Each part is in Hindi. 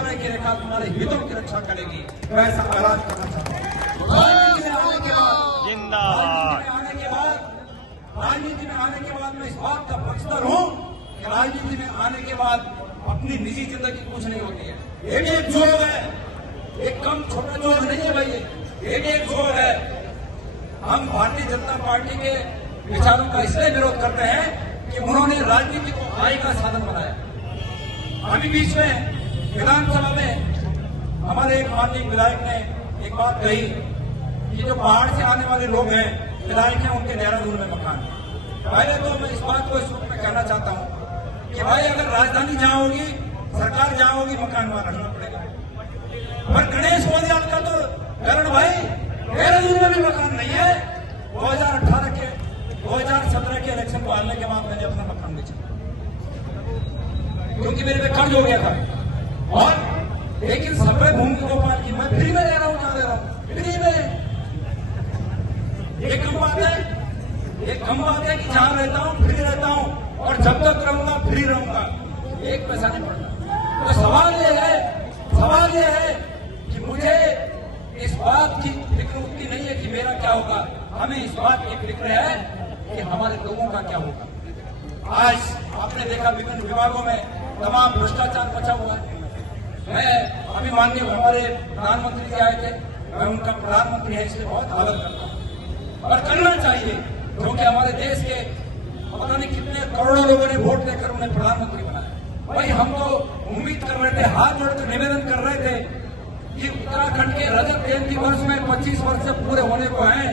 वाले की रेखा तुम्हारे हितों की रक्षा करेगी। मैं ऐसा ऐलान करना चाहता हूँ। राजनीति में आने के बाद मैं इस बात का पक्षधर हूँ कि राजनीति में आने के बाद अपनी निजी जिंदगी कुछ नहीं होती है। एक जोड़ है, एक कम छोटा जोड़ नहीं है भाई, एक जोड़ है। हम भारतीय जनता पार्टी के विचारों का इसलिए विरोध करते हैं कि उन्होंने राजनीति को आय का साधन बनाया। अभी बीच में विधानसभा में हमारे एक माननीय विधायक ने एक बात कही कि जो पहाड़ से आने वाले लोग हैं, विधायक हैं, उनके देहरादून में मकान है। पहले तो मैं इस बात को इस रूप में कहना चाहता हूं कि भाई अगर राजधानी जहां होगी, सरकार जहां होगी, मकान वहां रखना पड़ेगा। पर गणेश मोदियाल का तो कारण भाई देहरादून में भी मकान नहीं है। 2017 के इलेक्शन को हारने के बाद मैंने अपना मकान बेचा क्योंकि मेरे पे कर्ज हो गया था। और लेकिन सफेद भूमि गोपाल की मैं फ्री में दे रहा हूं, ना दे रहा हूं, फ्री में। एक कम बात है कि जहां रहता हूं फ्री रहता हूं और जब तक रहूंगा फ्री रहूंगा, एक पैसा नहीं पड़ता। तो सवाल ये है कि मुझे इस बात की फिक्र उतनी नहीं है कि मेरा क्या होगा, हमें इस बात की फिक्र है कि हमारे लोगों का क्या होगा। आज आपने देखा विभिन्न विभागों में तमाम भ्रष्टाचार मचा हुआ है। मैं अभी माननीय हमारे प्रधानमंत्री जी आए थे, मैं उनका प्रधानमंत्री है इसलिए बहुत आदर करता हूँ और करना चाहिए, क्योंकि हमारे देश के पता नहीं कितने करोड़ों लोगों ने वोट देकर उन्हें प्रधानमंत्री बनाया। भाई हम तो उम्मीद कर रहे थे, हाथ जोड़कर निवेदन कर रहे थे कि उत्तराखंड के रजत जयंती वर्ष में 25 वर्ष से पूरे होने को हैं।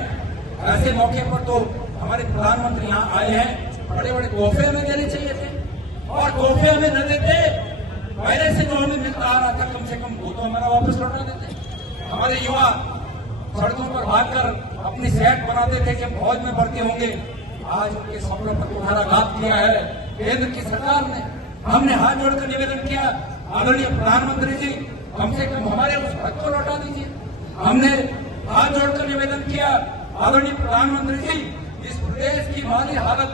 ऐसे मौके पर तो हमारे प्रधानमंत्री यहाँ आए हैं, बड़े बड़े तोहफे हमें देने चाहिए थे और तोहफे हमें न देते, पहले से जो हमें मिलता आ रहा था कम से कम वो तो हमारा वापस लौटा देते। हमारे युवा सड़कों पर भागकर अपनी सेहत बनाते थे कि हम फौज में भर्ती होंगे। आज उनके सपनों पर तुम्हारा घात किया है केंद्र की सरकार ने। हमने हाथ जोड़कर निवेदन किया, आदरणीय प्रधानमंत्री जी कम से कम हमारे उस हक को लौटा दीजिए। हमने हाथ जोड़कर निवेदन किया, आदरणीय प्रधानमंत्री जी इस प्रदेश की माली हालत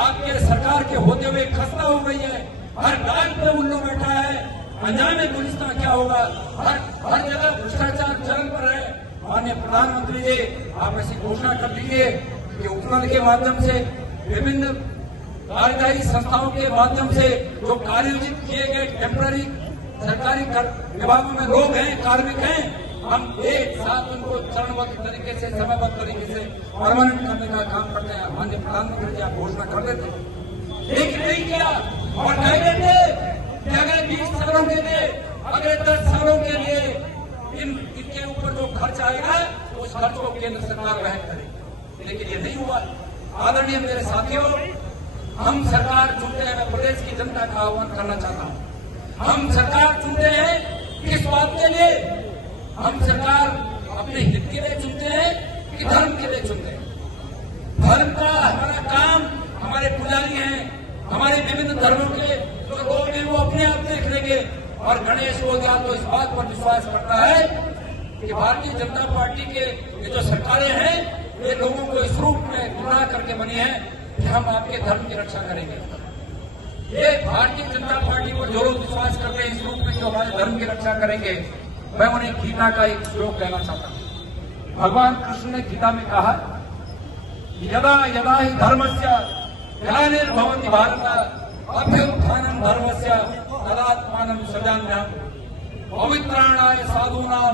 आपके सरकार के होते हुए खस्ता हो गई है। हर गांव पे उल्लू बैठा है, अंजामे गुलिस्तां क्या होगा, हर जगह भ्रष्टाचार चरम पर है। माननीय प्रधानमंत्री जी आप ऐसी घोषणा कर दीजिए कि उपनल के माध्यम से विभिन्न कार्यदायी संस्थाओं के माध्यम से जो कार्योजित किए गए टेम्पररी सरकारी विभागों में लोग हैं, कार्मिक हैं, हम एक साथ उनको चरणबद्ध तरीके से, समयबद्ध तरीके से परमानेंट करने का काम करते हैं। माननीय प्रधानमंत्री जी आप घोषणा कर देते, लेकिन नहीं किया और कह देते कि अगले 20 सालों के लिए, अगले 10 सालों के लिए इनके ऊपर जो खर्च आएगा उस खर्च को केंद्र सरकार वहन करेगी। लेकिन ये नहीं हुआ। आदरणीय मेरे साथियों, हम सरकार चुनते हैं, मैं प्रदेश की जनता का आह्वान करना चाहता हूं। हम सरकार चुनते हैं किस बात के लिए? हम सरकार अपने हित के लिए चुनते हैं कि धर्म के लिए चुनते हैं? धर्म का हमारा काम, हमारे पुजारी हैं, हमारे विभिन्न धर्मों के जो लोग हैं वो अपने आप देख लेंगे। और गणेश मोदियाल तो इस बात पर विश्वास करता है कि भारतीय जनता पार्टी के ये जो सरकारें हैं ये लोगों को इस रूप में गुमराह करके बनी है कि हम आपके धर्म की रक्षा करेंगे। ये भारतीय जनता पार्टी पर जो लोग विश्वास करते हैं इस रूप में जो हमारे धर्म की रक्षा करेंगे, मैं उन्हें गीता का एक श्लोक कहना चाहता हूं। भगवान कृष्ण ने गीता में कहा, यदा यदा ही धर्मस्य ग्लानिर्भवति भारत अभ्युत्थानं धर्मस्य तदात्मानं सृजाम्यहम् पवित्राणाय साधूनां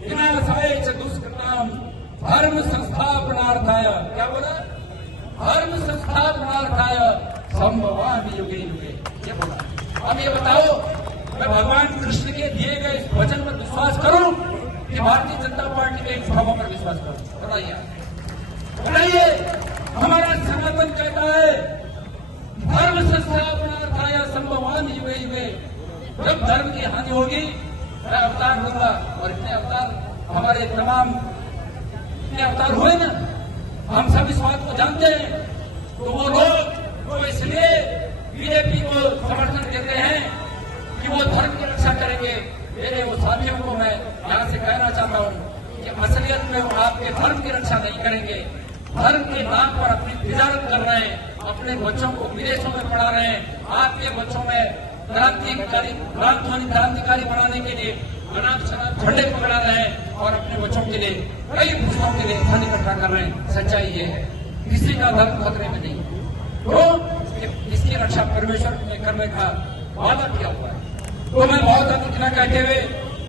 विनाशाय च दुष्कृतां धर्म संस्थापनार्थाय, क्या बोला? धर्म संस्थापनार्थाय संभवामि युगे युगे, ये बोला। अब ये बताओ, मैं भगवान कृष्ण के दिए गए इस वचन पर विश्वास करूं कि भारतीय जनता पार्टी के इन भावों पर विश्वास करूं? बताइए। हमारा संगठन कहता है धर्म संस्थापनार्थाय संभवामि युगे युगे। जब धर्म की हानि होगी मैं अवतार लूंगा। और इतने अवतार हमारे तमाम इतने अवतार हुए ना, हम सब इस बात को जानते हैं। तो वो लोग वो इसलिए बीजेपी को समर्थन देते हैं कि वो धर्म की रक्षा करेंगे। मेरे वो साथियों को मैं यहाँ से कहना चाहता हूँ कि असलियत में वो आपके धर्म की रक्षा नहीं करेंगे। धर्म के नाम पर अपनी तिजारत कर रहे हैं, अपने बच्चों को विदेशों में पढ़ा रहे हैं। आपके बच्चों में क्रांतिकारी बनाने के लिए अनाप शनाप झंडे पकड़ा रहे हैं और अपने बच्चों के लिए कई पुस्तकों के लिए धन इकट्ठा कर रहे हैं। सच्चाई ये है, किसी का धर्म खतरे में नहीं, तो इसकी रक्षा परमेश्वर ने करने का वादा किया हुआ है। तो मैं बहुत अधिक न कहते हुए